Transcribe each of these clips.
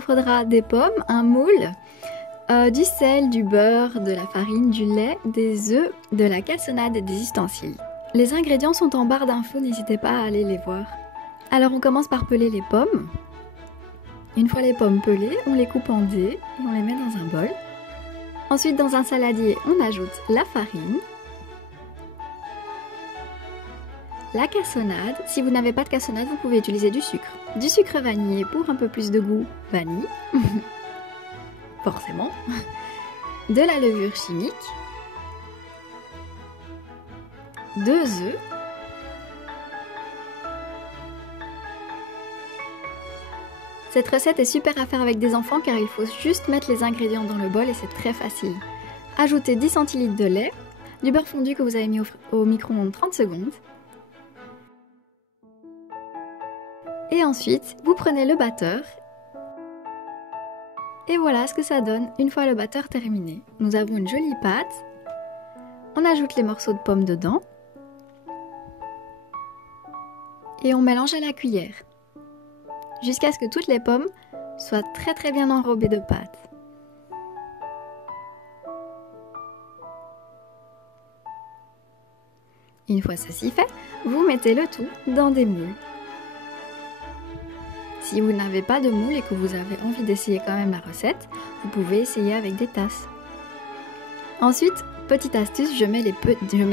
vous faudra des pommes, un moule, du sel, du beurre, de la farine, du lait, des œufs, de la cassonade et des ustensiles. Les ingrédients sont en barre d'infos, n'hésitez pas à aller les voir. Alors on commence par peler les pommes. Une fois les pommes pelées, on les coupe en dés et on les met dans un bol. Ensuite, dans un saladier, on ajoute la farine, la cassonade. Si vous n'avez pas de cassonade, vous pouvez utiliser du sucre vanillé pour un peu plus de goût vanille, forcément, de la levure chimique, 2 œufs, cette recette est super à faire avec des enfants car il faut juste mettre les ingrédients dans le bol et c'est très facile. Ajoutez 10 centilitres de lait, du beurre fondu que vous avez mis au micro-ondes 30 secondes. Et ensuite, vous prenez le batteur. Et voilà ce que ça donne une fois le batteur terminé. Nous avons une jolie pâte. On ajoute les morceaux de pommes dedans. Et on mélange à la cuillère. Jusqu'à ce que toutes les pommes soient très bien enrobées de pâte. Une fois ceci fait, vous mettez le tout dans des moules. Si vous n'avez pas de moule et que vous avez envie d'essayer quand même la recette, vous pouvez essayer avec des tasses. Ensuite, petite astuce, je mets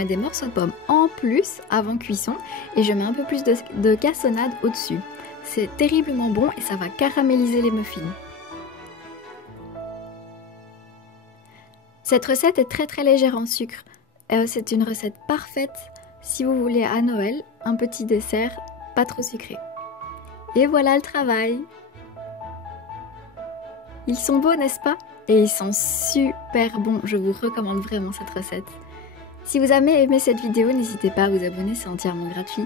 des morceaux de pommes en plus avant cuisson et je mets un peu plus de cassonade au-dessus. C'est terriblement bon et ça va caraméliser les muffins. Cette recette est très légère en sucre. C'est une recette parfaite si vous voulez à Noël un petit dessert pas trop sucré. Et voilà le travail. Ils sont beaux, n'est-ce pas? Et ils sont super bons, je vous recommande vraiment cette recette. Si vous avez aimé cette vidéo, n'hésitez pas à vous abonner, c'est entièrement gratuit.